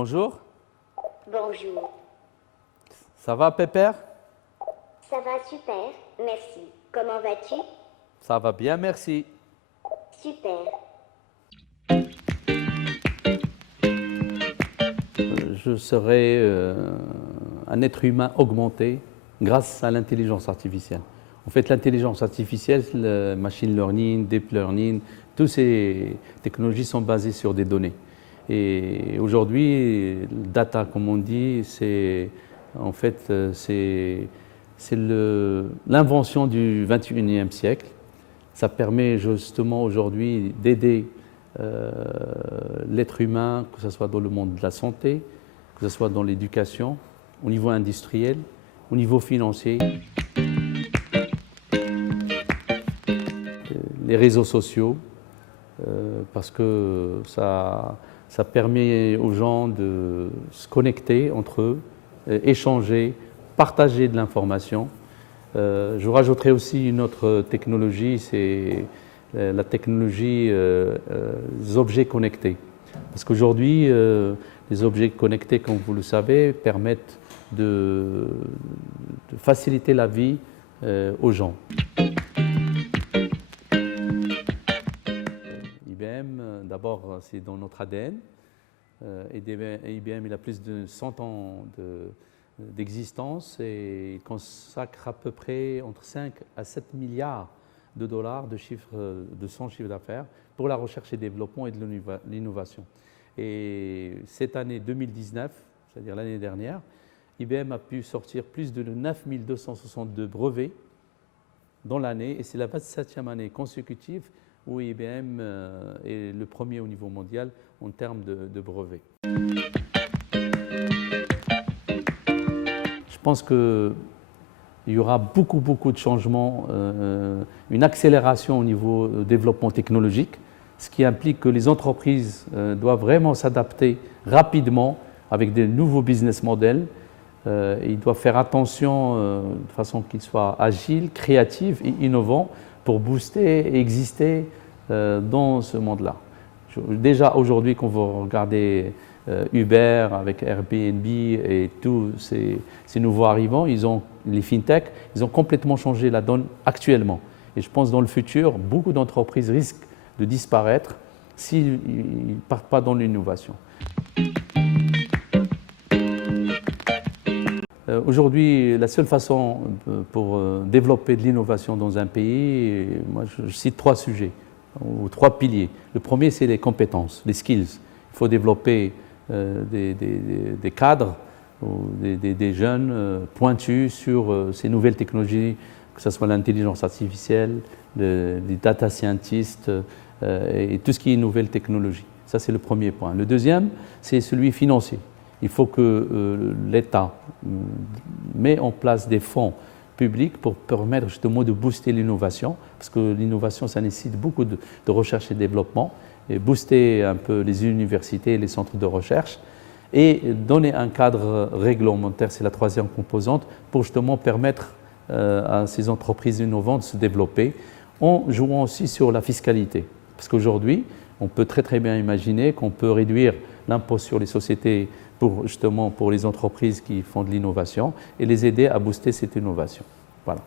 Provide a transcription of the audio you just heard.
Bonjour, Bonjour. ça va Pépère? Ça va super, merci. Comment vas-tu? Ça va bien, merci. Super. Je serai un être humain augmenté grâce à l'intelligence artificielle. En fait, l'intelligence artificielle, le machine learning, deep learning, toutes ces technologies sont basées sur des données. Et aujourd'hui, data, comme on dit, c'est en fait c'est l'invention du 21e siècle. Ça permet justement aujourd'hui d'aider l'être humain, que ce soit dans le monde de la santé, que ce soit dans l'éducation, au niveau industriel, au niveau financier. Les réseaux sociaux, parce que ça permet aux gens de se connecter entre eux, échanger, partager de l'information. Je rajouterai aussi une autre technologie, c'est la technologie des objets connectés. Parce qu'aujourd'hui, les objets connectés, comme vous le savez, permettent de faciliter la vie aux gens. IBM, d'abord, c'est dans notre ADN. IBM, il a plus de 100 ans d'existence et il consacre à peu près entre 5 à 7 milliards de dollars de son chiffre d'affaires pour la recherche et développement et de l'innovation. Et cette année 2019, c'est-à-dire l'année dernière, IBM a pu sortir plus de 9262 brevets dans l'année et c'est la 27e année consécutive où IBM est le premier au niveau mondial en termes de brevets. Je pense qu'il y aura beaucoup de changements, une accélération au niveau développement technologique, ce qui implique que les entreprises doivent vraiment s'adapter rapidement avec des nouveaux business models. Ils doivent faire attention de façon qu'ils soient agiles, créatifs et innovants pour booster et exister dans ce monde-là. Déjà aujourd'hui, quand vous regardez Uber avec Airbnb et tous ces nouveaux arrivants, les fintech, ils ont complètement changé la donne actuellement. Et je pense que dans le futur, beaucoup d'entreprises risquent de disparaître s'ils ne partent pas dans l'innovation. Aujourd'hui, la seule façon pour développer de l'innovation dans un pays, moi je cite 3 sujets ou 3 piliers. Le premier, c'est les compétences, les skills. Il faut développer des cadres, ou des jeunes pointus sur ces nouvelles technologies, que ce soit l'intelligence artificielle, les data scientists et tout ce qui est nouvelles technologies. Ça, c'est le premier point. Le deuxième, c'est celui financier. Il faut que l'État mette en place des fonds publics pour permettre justement de booster l'innovation, parce que l'innovation, ça nécessite beaucoup de recherche et développement, et booster un peu les universités et les centres de recherche, et donner un cadre réglementaire, c'est la troisième composante, pour justement permettre à ces entreprises innovantes de se développer, en jouant aussi sur la fiscalité. Parce qu'aujourd'hui, on peut très bien imaginer qu'on peut réduire l'impôt sur les sociétés justement pour les entreprises qui font de l'innovation et les aider à booster cette innovation. Voilà.